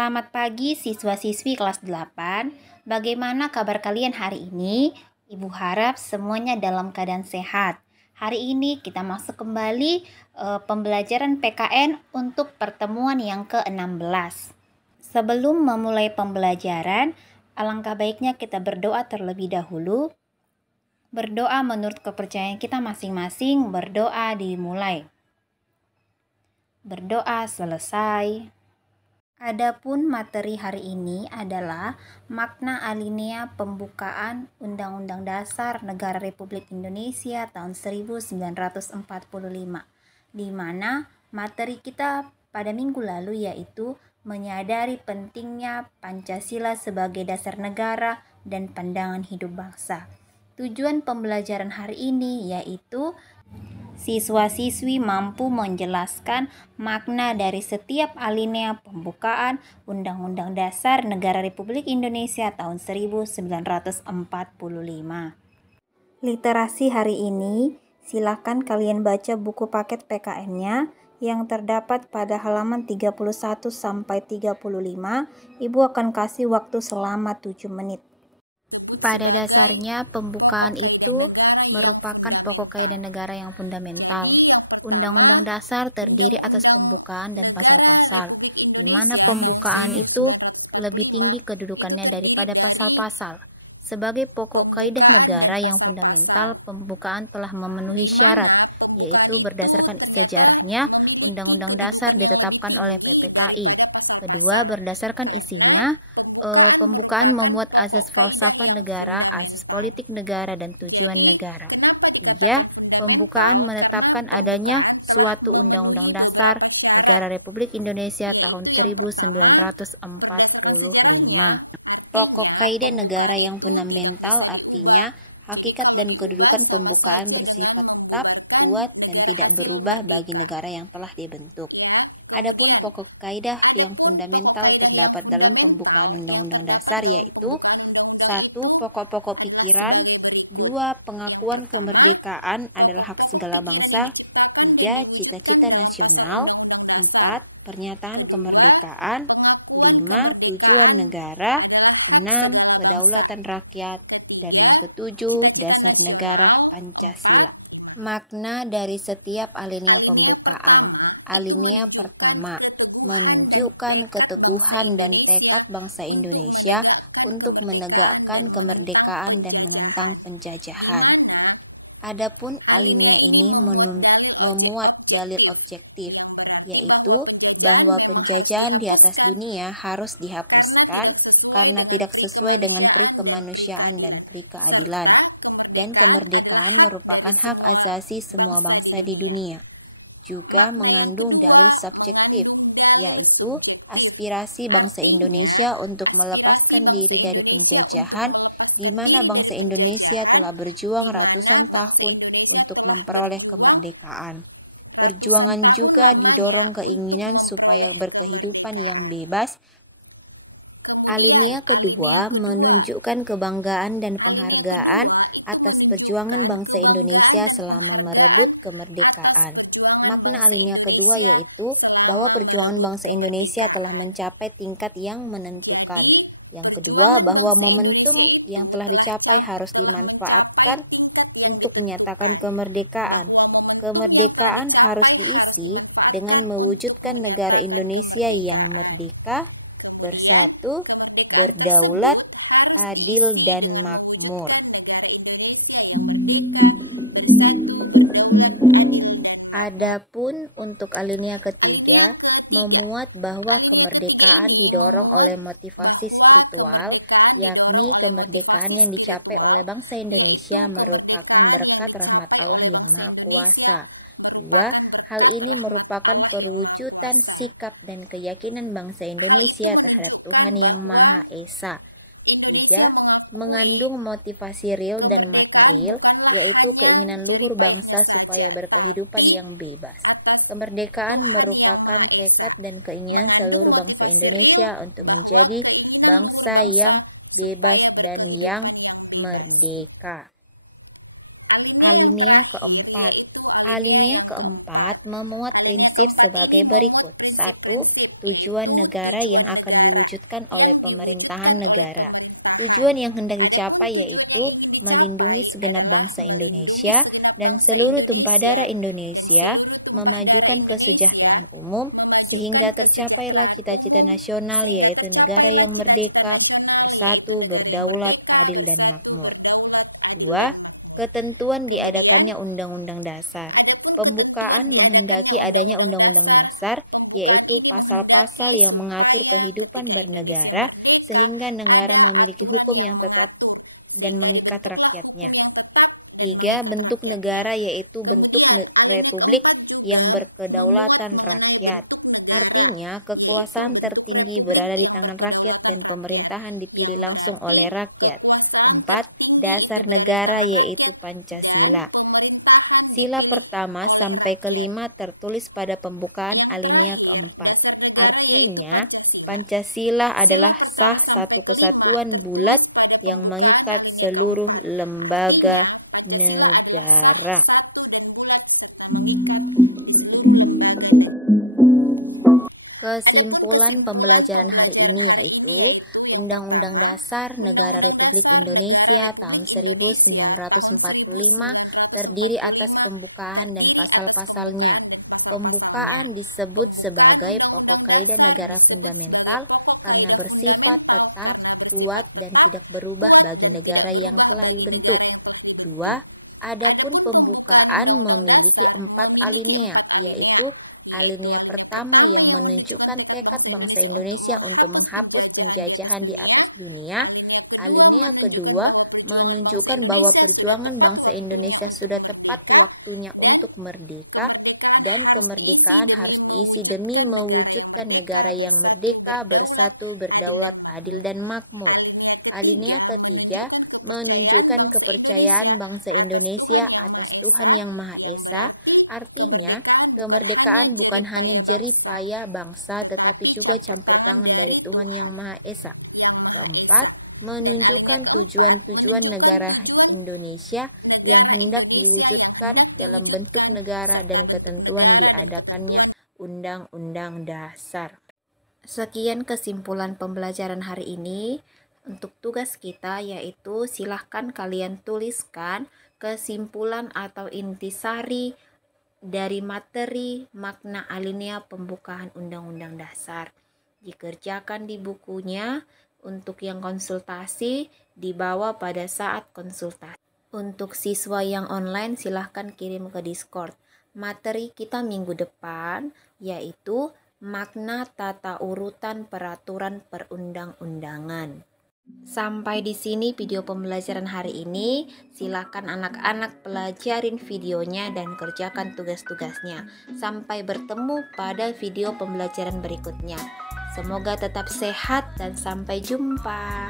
Selamat pagi siswa-siswi kelas 8. Bagaimana kabar kalian hari ini? Ibu harap semuanya dalam keadaan sehat. Hari ini kita masuk kembali pembelajaran PKN untuk pertemuan yang ke-16. Sebelum memulai pembelajaran, alangkah baiknya kita berdoa terlebih dahulu. Berdoa menurut kepercayaan kita masing-masing, berdoa dimulai. Berdoa selesai. Adapun materi hari ini adalah makna alinea pembukaan Undang-Undang Dasar Negara Republik Indonesia tahun 1945, di mana materi kita pada minggu lalu yaitu menyadari pentingnya Pancasila sebagai dasar negara dan pandangan hidup bangsa. Tujuan pembelajaran hari ini yaitu siswa-siswi mampu menjelaskan makna dari setiap alinea pembukaan Undang-Undang Dasar Negara Republik Indonesia tahun 1945. Literasi hari ini, silakan kalian baca buku paket PKN-nya yang terdapat pada halaman 31 sampai 35. Ibu akan kasih waktu selama 7 menit. Pada dasarnya, pembukaan itu merupakan pokok kaidah negara yang fundamental. Undang-undang dasar terdiri atas pembukaan dan pasal-pasal, di mana pembukaan itu lebih tinggi kedudukannya daripada pasal-pasal. Sebagai pokok kaidah negara yang fundamental, pembukaan telah memenuhi syarat, yaitu berdasarkan sejarahnya, Undang-Undang Dasar ditetapkan oleh PPKI. Kedua, berdasarkan isinya, pembukaan memuat asas falsafah negara, asas politik negara, dan tujuan negara. 3. Pembukaan menetapkan adanya suatu Undang-Undang Dasar Negara Republik Indonesia tahun 1945. Pokok kaidah negara yang fundamental artinya hakikat dan kedudukan pembukaan bersifat tetap, kuat, dan tidak berubah bagi negara yang telah dibentuk. Adapun pokok kaidah yang fundamental terdapat dalam pembukaan Undang-Undang Dasar yaitu 1. Pokok-pokok pikiran, 2. Pengakuan kemerdekaan adalah hak segala bangsa, 3. Cita-cita nasional, 4. Pernyataan kemerdekaan, 5. Tujuan negara, 6. Kedaulatan rakyat, dan yang ketujuh dasar negara Pancasila. Makna dari setiap alinea pembukaan. Alinea pertama, menunjukkan keteguhan dan tekad bangsa Indonesia untuk menegakkan kemerdekaan dan menentang penjajahan. Adapun alinea ini memuat dalil objektif, yaitu bahwa penjajahan di atas dunia harus dihapuskan karena tidak sesuai dengan pri kemanusiaan dan pri keadilan, dan kemerdekaan merupakan hak asasi semua bangsa di dunia. Juga mengandung dalil subjektif, yaitu aspirasi bangsa Indonesia untuk melepaskan diri dari penjajahan, di mana bangsa Indonesia telah berjuang ratusan tahun untuk memperoleh kemerdekaan. Perjuangan juga didorong keinginan supaya berkehidupan yang bebas. Alinea kedua menunjukkan kebanggaan dan penghargaan atas perjuangan bangsa Indonesia selama merebut kemerdekaan. Makna alinea kedua yaitu bahwa perjuangan bangsa Indonesia telah mencapai tingkat yang menentukan. Yang kedua, bahwa momentum yang telah dicapai harus dimanfaatkan untuk menyatakan kemerdekaan. Kemerdekaan harus diisi dengan mewujudkan negara Indonesia yang merdeka, bersatu, berdaulat, adil, dan makmur. Adapun untuk alinea ketiga, memuat bahwa kemerdekaan didorong oleh motivasi spiritual, yakni kemerdekaan yang dicapai oleh bangsa Indonesia merupakan berkat rahmat Allah yang Maha Kuasa. 2. Hal ini merupakan perwujudan sikap dan keyakinan bangsa Indonesia terhadap Tuhan Yang Maha Esa. 3. Mengandung motivasi real dan material, yaitu keinginan luhur bangsa supaya berkehidupan yang bebas. Kemerdekaan merupakan tekad dan keinginan seluruh bangsa Indonesia untuk menjadi bangsa yang bebas dan yang merdeka. Alinea keempat. Alinea keempat memuat prinsip sebagai berikut. 1. tujuan negara yang akan diwujudkan oleh pemerintahan negara. Tujuan yang hendak dicapai yaitu melindungi segenap bangsa Indonesia dan seluruh tumpah darah Indonesia, memajukan kesejahteraan umum, sehingga tercapailah cita-cita nasional yaitu negara yang merdeka, bersatu, berdaulat, adil, dan makmur. 2. Ketentuan diadakannya Undang-Undang Dasar. Pembukaan menghendaki adanya Undang-Undang Dasar, yaitu pasal-pasal yang mengatur kehidupan bernegara, sehingga negara memiliki hukum yang tetap dan mengikat rakyatnya. 3. Bentuk negara yaitu bentuk republik yang berkedaulatan rakyat. Artinya, kekuasaan tertinggi berada di tangan rakyat dan pemerintahan dipilih langsung oleh rakyat. 4. Dasar negara yaitu Pancasila. Sila pertama sampai kelima tertulis pada pembukaan alinea keempat. Artinya, Pancasila adalah sah satu kesatuan bulat yang mengikat seluruh lembaga negara. Kesimpulan pembelajaran hari ini yaitu Undang-Undang Dasar Negara Republik Indonesia tahun 1945 terdiri atas pembukaan dan pasal-pasalnya. Pembukaan disebut sebagai pokok kaidah negara fundamental karena bersifat tetap, kuat, dan tidak berubah bagi negara yang telah dibentuk. 2. Adapun pembukaan memiliki 4 alinea, yaitu alinea pertama yang menunjukkan tekad bangsa Indonesia untuk menghapus penjajahan di atas dunia. Alinea kedua menunjukkan bahwa perjuangan bangsa Indonesia sudah tepat waktunya untuk merdeka, dan kemerdekaan harus diisi demi mewujudkan negara yang merdeka, bersatu, berdaulat, adil, dan makmur. Alinea ketiga menunjukkan kepercayaan bangsa Indonesia atas Tuhan Yang Maha Esa, artinya kemerdekaan bukan hanya jerih payah bangsa tetapi juga campur tangan dari Tuhan Yang Maha Esa. Keempat, menunjukkan tujuan-tujuan negara Indonesia yang hendak diwujudkan dalam bentuk negara dan ketentuan diadakannya Undang-Undang Dasar. Sekian kesimpulan pembelajaran hari ini. Untuk tugas kita yaitu silahkan kalian tuliskan kesimpulan atau intisari dari materi makna alinea pembukaan Undang-Undang Dasar. Dikerjakan di bukunya. Untuk yang konsultasi dibawa pada saat konsultasi. Untuk siswa yang online silahkan kirim ke Discord. Materi kita minggu depan yaitu makna tata urutan peraturan perundang-undangan. Sampai di sini video pembelajaran hari ini. Silakan anak-anak pelajarin videonya dan kerjakan tugas-tugasnya. Sampai bertemu pada video pembelajaran berikutnya. Semoga tetap sehat dan sampai jumpa.